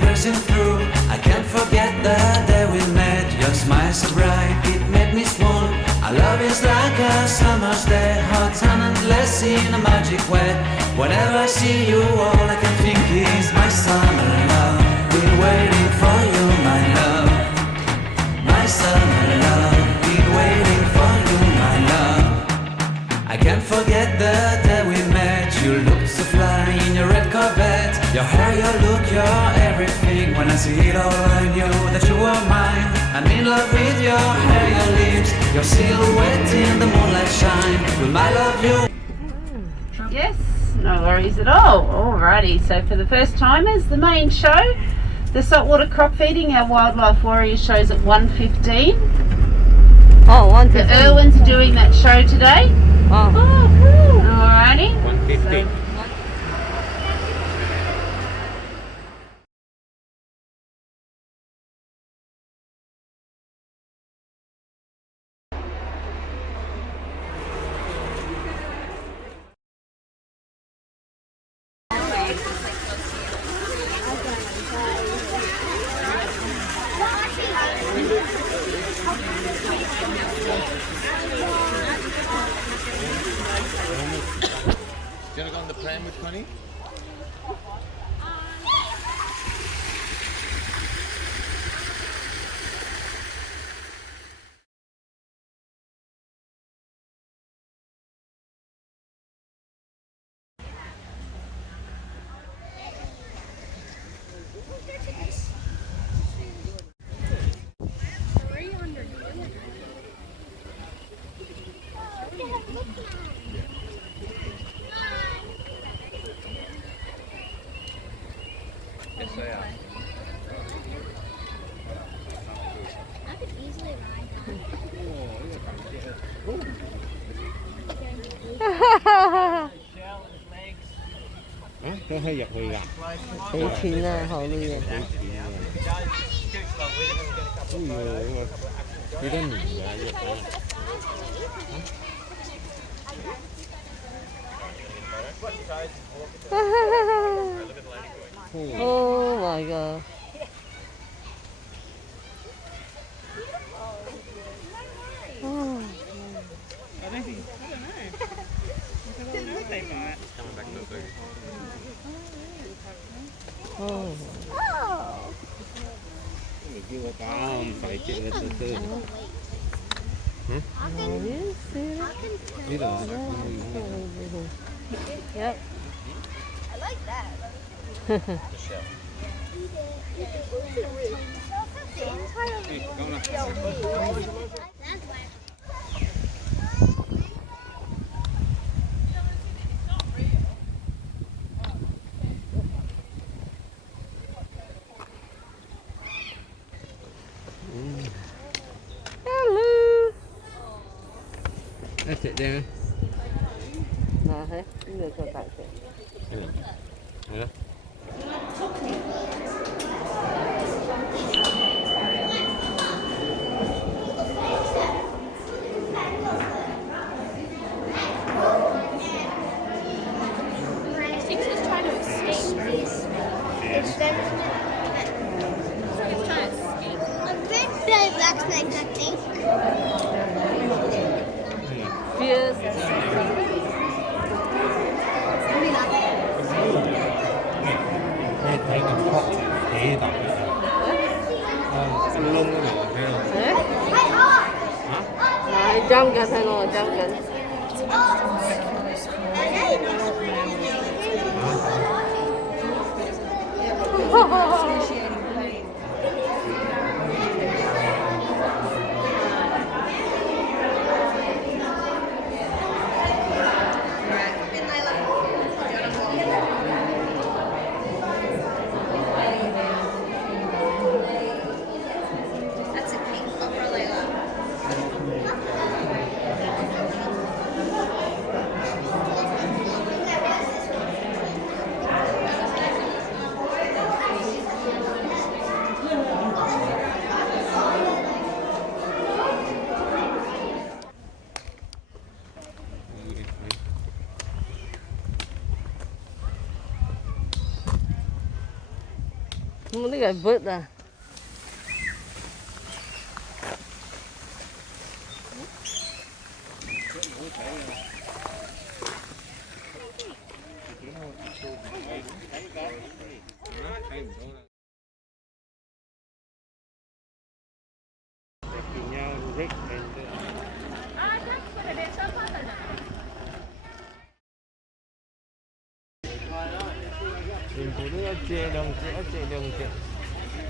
piercing through. I can't forget the day we met. Your smile so bright, it made me swoon. Our love is like a summer's day, hot and endless in a magic way. Whenever I see you, all I can think is my summer love. Been waiting for you, my love. My summer love. Been waiting for you, my love. I can't forget the day we met. You looked so fly in your red Corvette. Your hair, your look, your everything. When I see it all, I knew that you were mine. I'm in love with your hair, your lips, your silhouette in the moonlight shine. Will I love you? Yes, no worries at all. Alrighty, so for the first timers, the main show, the saltwater crop feeding, our wildlife warrior shows at 1:15. Oh, 1:15. The Irwins are doing that show today. Oh, Cool. Alrighty. 150. Do you want to go on the pram with Connie? Yes, they are. I could easily ride Có hơi giật vì gặp. 俾錢啊，好呢嘢。幾多年㗎約佢？ Oh my god. Oh. Oh. Mình kêu có không? Phải chuyện là từ từ. Are you serious? Biết rồi. Yep. I like that. Hello. That's it there. Nào thế, người cho tại sẽ. Đó. It's trying to escape these. It's trying to escape. A very black snake, I think. Fierce. Thấy con khóc thế đọc. Con lông cái này thấy không? Thế? Hả? Này, jump kìa, thấy không? Jump kìa. That's a pink umbrella. Không có cái vớt à.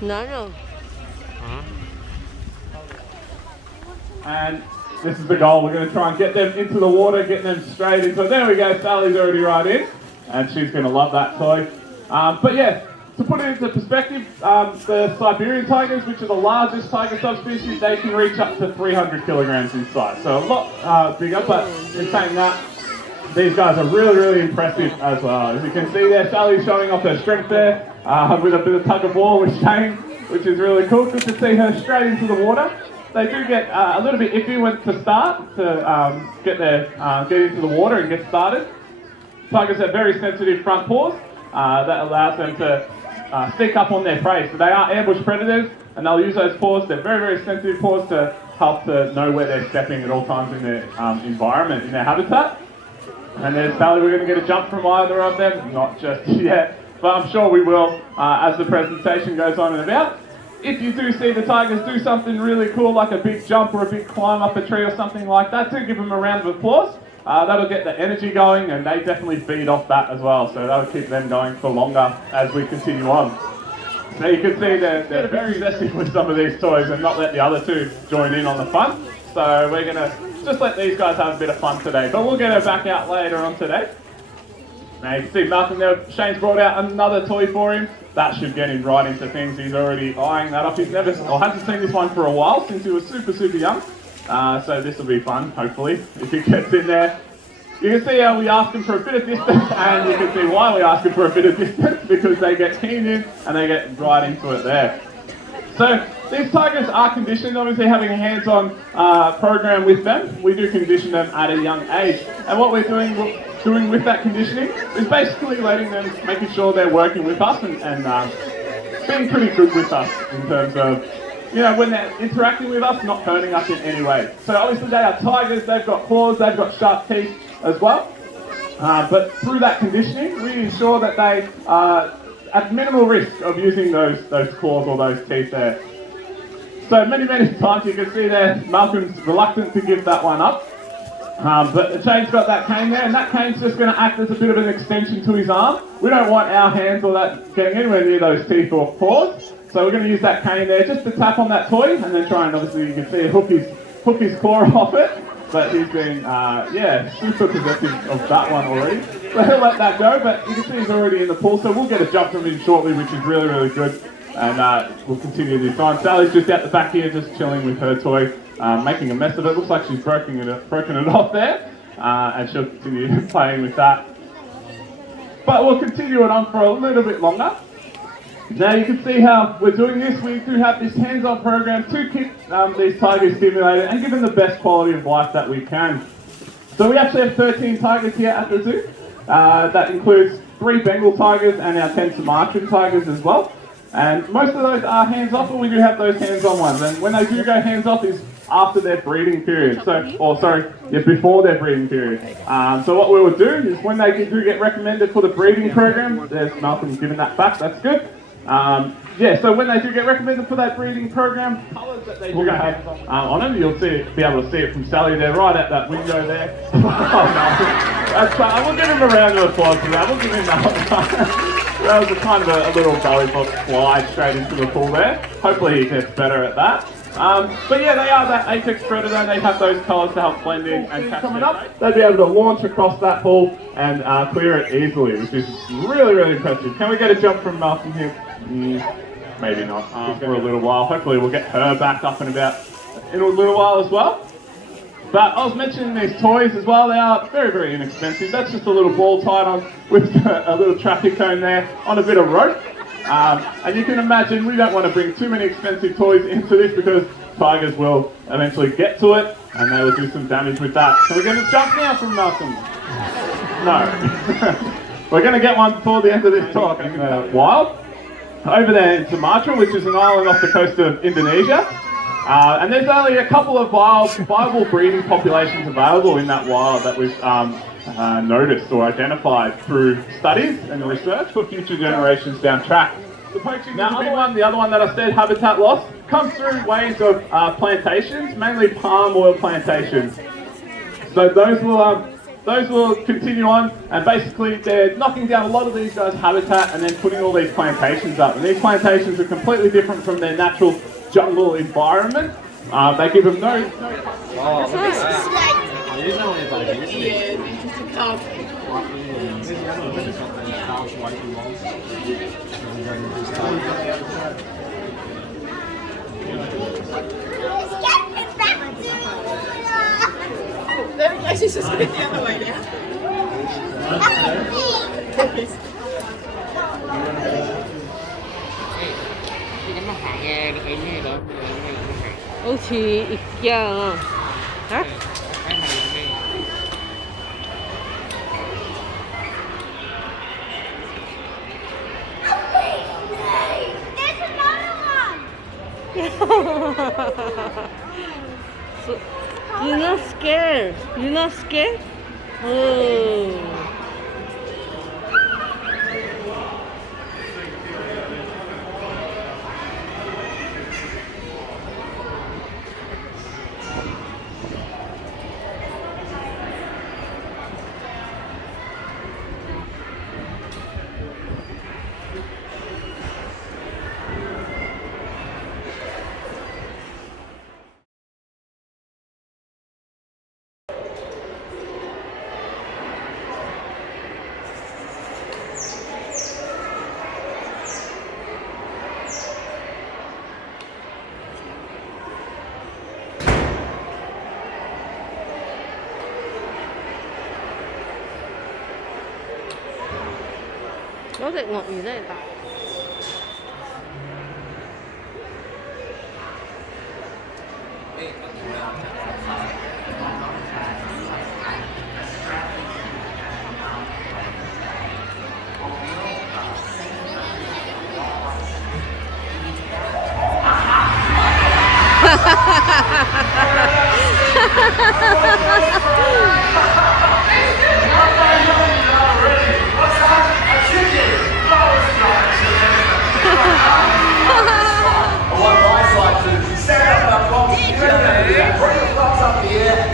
Nói rồi. And this is the goal. We're going to try and get them into the water, get them straight into it. There we go. Sally's already right in, and she's going to love that toy. But yeah, to put it into perspective, the Siberian tigers, which are the largest tiger subspecies, they can reach up to 300 kilograms in size. So a lot bigger, but in saying that, these guys are really, really impressive as well. As you can see there, Sally's showing off her strength there with a bit of tug of war with Shane, which is really cool. Good to see her straight into the water. They do get a little bit iffy when to start, to get into the water and get started. Tigers have very sensitive front paws that allows them to sneak up on their prey. So they are ambush predators, and they'll use those paws. They're very, very sensitive paws to help to know where they're stepping at all times in their environment, in their habitat. And there's Sally. We're going to get a jump from either of them, not just yet, but I'm sure we will as the presentation goes on and about. If you do see the tigers do something really cool, like a big jump or a big climb up a tree or something like that, do give them a round of applause. That'll get the energy going, and they definitely feed off that as well, so that'll keep them going for longer as we continue on. So you can see they're very possessive with some of these toys and not let the other two join in on the fun. So we're going to just let these guys have a bit of fun today, but we'll get her back out later on today. Now you can see Malcolm there, Shane's brought out another toy for him. That should get him right into things. He's already eyeing that up. He's never, or hasn't seen this one for a while, since he was super, super young. So this will be fun, hopefully, if he gets in there. You can see how we ask them for a bit of distance, and you can see why we ask them for a bit of distance, because they get keen in and they get right into it there. So these tigers are conditioned, obviously having a hands-on program with them. We do condition them at a young age, and what we're doing with that conditioning is basically letting them, making sure they're working with us and being pretty good with us in terms of, you know, when they're interacting with us, not hurting us in any way. So obviously they are tigers, they've got claws, they've got sharp teeth as well. But through that conditioning, we ensure that they are at minimal risk of using those claws or those teeth there. So many times you can see there, Malcolm's reluctant to give that one up. But Shane's got that cane there, and that cane's just going to act as a bit of an extension to his arm. We don't want our hands or that getting anywhere near those teeth or claws. So we're going to use that cane there just to tap on that toy, and then try and, obviously you can see hook his claw off it. But he's been, super possessive of that one already. So he'll let that go, but you can see he's already in the pool, so we'll get a jump from him shortly, which is really, really good. And we'll continue this on. Sally's just out the back here, just chilling with her toy, making a mess of it. Looks like she's broken it off there, and she'll continue playing with that. But we'll continue it on for a little bit longer. Now you can see how we're doing this. We do have this hands-on program to keep these tigers stimulated and give them the best quality of life that we can. So we actually have 13 tigers here at the zoo. That includes 3 Bengal tigers and our 10 Sumatran tigers as well. And most of those are hands-off, but we do have those hands-on ones. And when they do go hands-off is after their breeding period. Before their breeding period. So what we will do is when they do get recommended for the breeding program, there's Malcolm giving that back, that's good. So when they do get recommended for that breeding program, colours that they do have on them, you'll be able to see it from Sally there, right at that window there. Oh no, we'll give him a round of applause for that. We'll give him that. That was a kind of a little belly flop slide straight into the pool there. Hopefully he gets better at that. But yeah, they are that apex predator. They have those colours to help blend in and catch coming up. They'd be able to launch across that pool and clear it easily, which is really, really impressive. Can we get a jump from Malcolm here? Maybe not for a little while. Hopefully we'll get her back up and about in a little while as well. But I was mentioning these toys as well. They are very, very inexpensive. That's just a little ball tied on with a little traffic cone there on a bit of rope. And you can imagine we don't want to bring too many expensive toys into this because tigers will eventually get to it and they will do some damage with that. So we're going to jump now from Malcolm. No. We're going to get one before the end of this talk in the wild. over there in Sumatra, which is an island off the coast of Indonesia. And there's only a couple of viable breeding populations available in that wild that we've noticed or identified through studies and research for future generations down track. The poaching, now, the other one that I said, habitat loss, comes through ways of plantations, mainly palm oil plantations. So those will continue on, and basically they're knocking down a lot of these guys' habitat and then putting all these plantations up. And these plantations are completely different from their natural jungle environment. They give them no She's just going the other way now. Ôi chị ít giờ hả? There's another one. You're not scared. You're not scared? Oh. Có隻鱷魚真係大。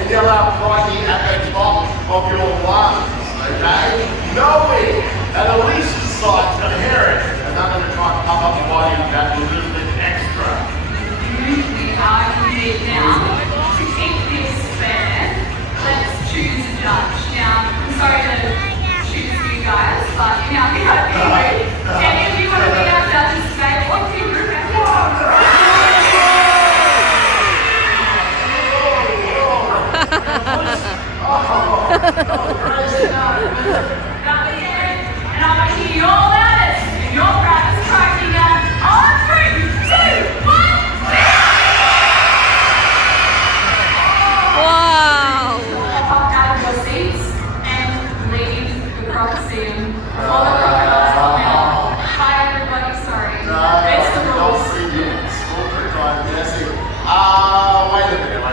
Yell out Crikey at the top of your lungs, okay? Knowing that at least the side's going to hear it, and they're going to try and pump up your body that little bit extra. We are indeed now. To keep this fair, let's choose a judge. Now, I'm sorry to choose you guys, but in our category, any of you want to be our judges today? What do you remember? Crazy. Not the end, and I want to hear your loudest and your proudest cracking out on 3, 2, 1. Wow! Pop out of your seats and leave the crocodile before the crocodiles come out. Bye everybody, sorry. It's the rules. Wait a minute.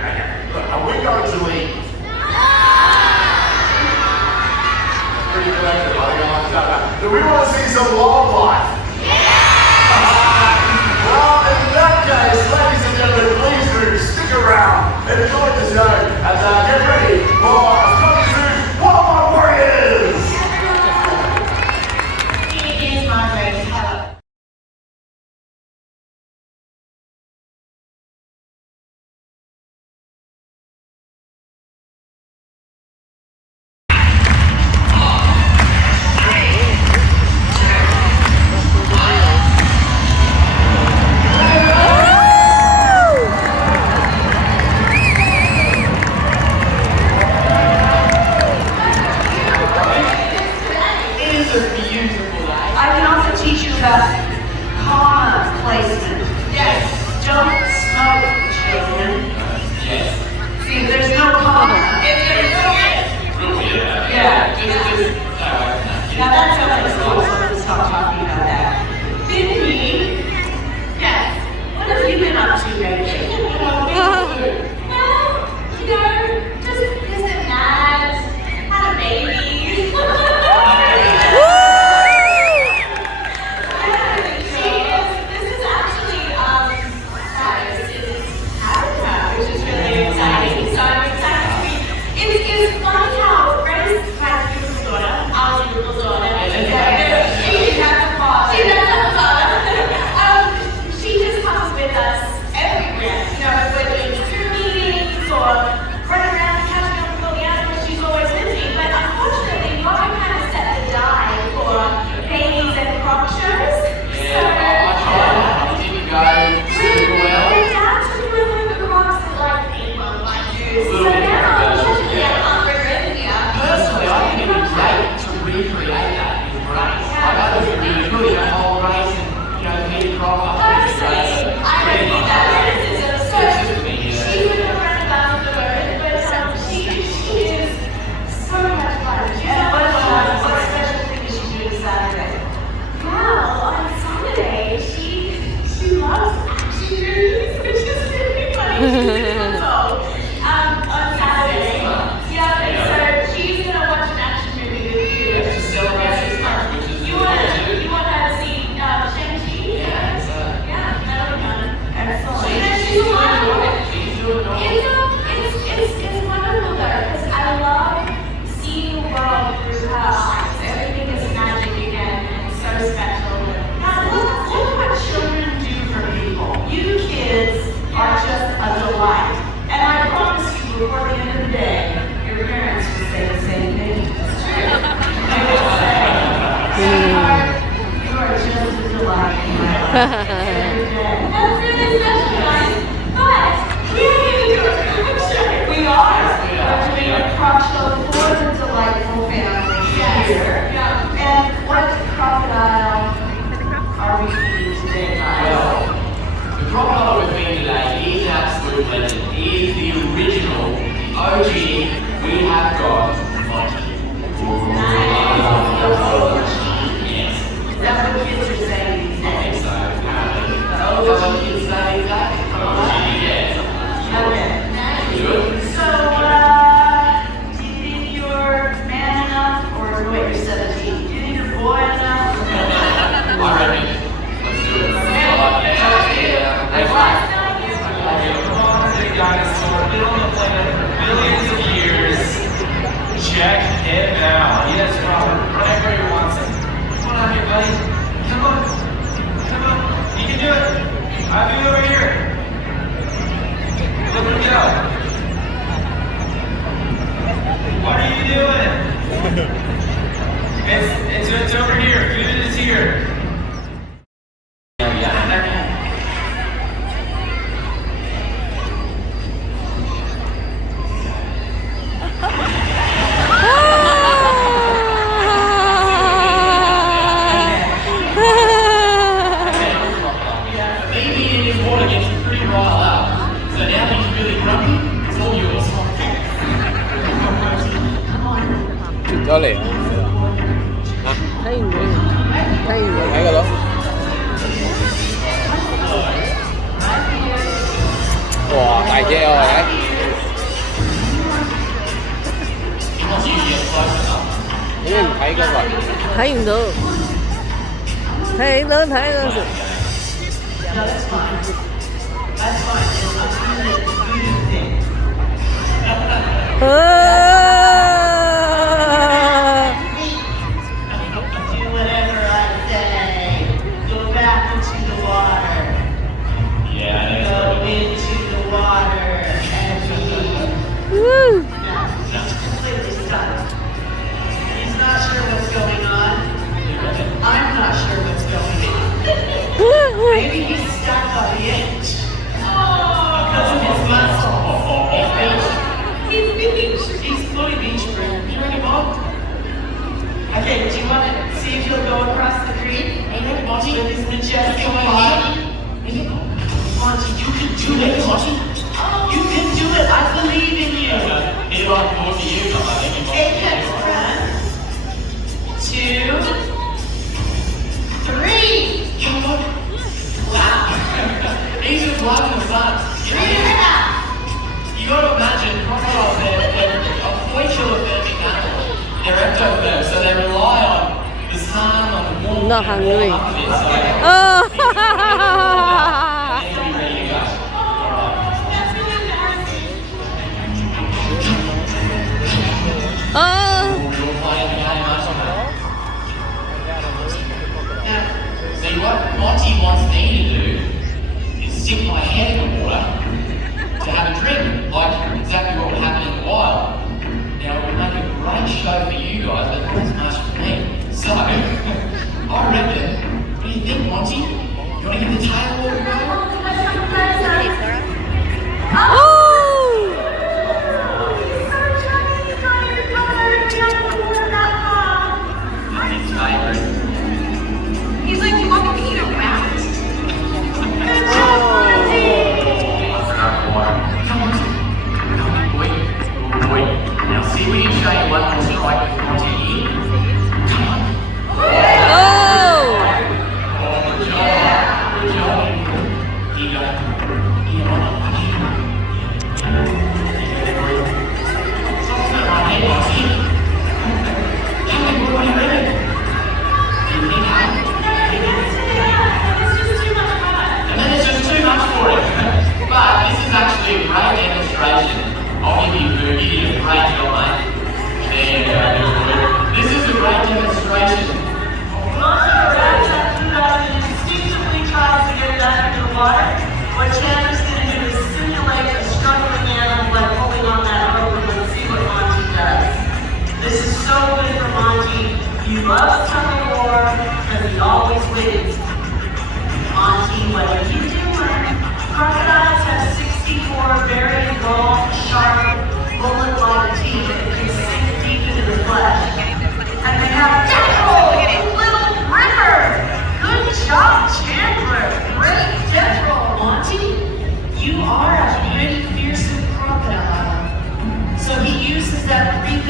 Okay. Look, are we going to leave? Pretty collective, do we want to see some wildlife? Well, in that case, ladies and gentlemen, please do stick around, enjoy the show, and get ready for Scotty Zoo's Wildlife Warriors! Here's my race. Hello. I can also teach you about comma placement. Yes. Don't smoke, children. Yes. See, there's no comma. Yeah. Now that's okay. Let's stop talking about that. race. Like others would do the good, whole race and, feed the crocodile. I don't need that criticism. So she's with her friend about the bird, but she is so much fun. And what special thing does she do this Saturday? Well, on Saturday, she loves action movies, which is really funny. On Saturday, yeah, so she's gonna watch an action movie with you. To celebrate 6 months, which is You want her to see Shang-Chi? Yeah, that'll be fun. Excellent. She's wonderful. It's wonderful though, because I love seeing the world through her eyes. Everything is magic again and so special. Now look what children do for people. You kids are just a delight. And I promise you, before the end of the day, your parents will say the same thing. It's true. They will say, sweetheart, you are just a delight in my life. Every day. That's really special, guys. But we are going to do a crop show. We are. We're doing a crop show for the delightful family here. And what crocodile are we feeding today, guys? The crocodile we're feeding today is absolute legend. He is the original, the OG. We have got Monty. Yes. Is that what kids are saying these I days? think so, apparently. Oh, that's what kids say that? Yes. Okay. Good. So, do you think you're man enough, or wait, you're 17? Do you think you're boy enough? I reckon. Let's do it. Dinosaur, been on the planet for billions of years. Check him out. He has power whenever he wants it. Come on here, buddy. Come on. Come on. You can do it. I feel over here. Look at him go. What are you doing? It's over here. Food is here. Maybe in his water gets you pretty riled up. So now that he's really grumpy, it's all yours. 咗嚟啊！睇完未？睇完未？睇個咯。哇！大隻喎，點解唔睇嗰個？睇唔到，睇到睇到時。Do whatever I say. Go back into the water. Go into the water and leave. Woo! He's completely stunned. He's not sure what's going on. I'm not sure what's going on. Maybe he's stuck on the edge. Because of his muscle. He's beached. He's fully beached, Brent. You bring him home? Okay, do you want to see if he'll go across the creek? Monty, with his majestic body? Monty, you can do it, Monty. You can do it. I believe in you. Apex run. 2, 3. Wow. He's just loving the sun. 3.5. You got to imagine crocodiles, they're a poikilothermic animal. They're ectotherms, so they rely on the sun, on the warmth. Not and hungry. warm up a bit, so Oh! they can be ready to go. Oh! You're playing the game, aren't you? Now, see what Monty wants me to do is stick my head in the water to have a drink, like exactly what would happen in the wild. Now, it would make a great show for you guys, but not as much for me. So, I reckon, what do you think, Monty? You want to give the tail a go? Oh! His favourite. tug of war, because he always wins. Auntie, what are you doing? Crocodiles have 64 very long, sharp, bullet-like teeth that can sink deep into the flesh. And they have dental, little river. Good job, Chandler. Great dental. Auntie, you are a pretty fearsome crocodile. So he uses that 3,000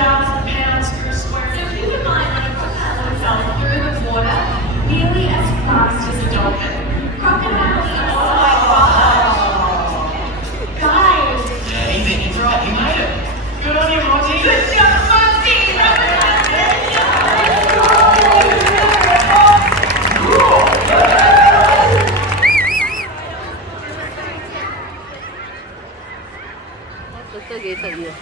pounds per square. So keep in mind that a crocodile himself through the water nearly as fast as a dolphin. Crocodiles are guys. Yeah, he's right, he made it. Good on you, Monty. Good job, Monty. Rất ghê tự nhiên.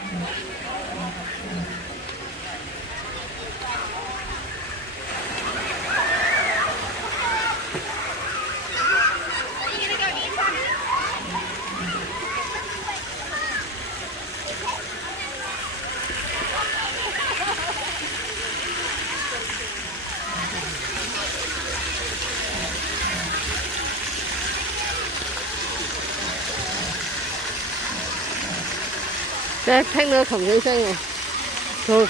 Đây, thanh nó thẩm dưới xanh này. Cool.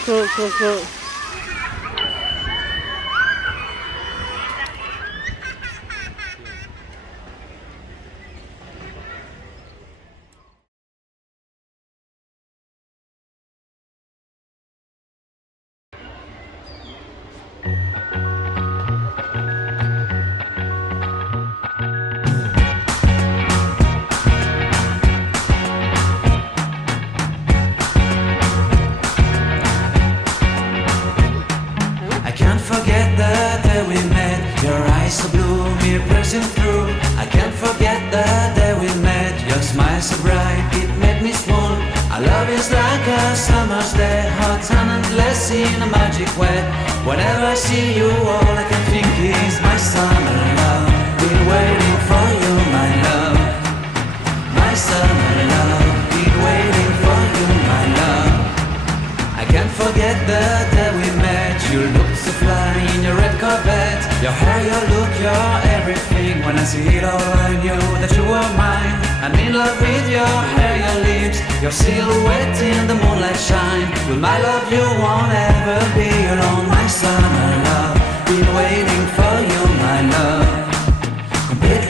I can't forget the day we met. Your eyes so blue, me piercing through. I can't forget the day we met. Your smile so bright, it made me swoon. Our love is like a summer's day, hot and endless in a magic way. Whenever I see you, all I can think is my summer love. Been waiting for you, my love. My summer love. Been waiting for you, my love. I can't forget the day we met. You looked so fly in your red Corvette. Your hair, your look, your everything. When I see it all, I knew that you were mine. I'm in love with your hair, your lips, your silhouette in the moonlight shine. With my love, you won't ever be alone. My summer love, been waiting for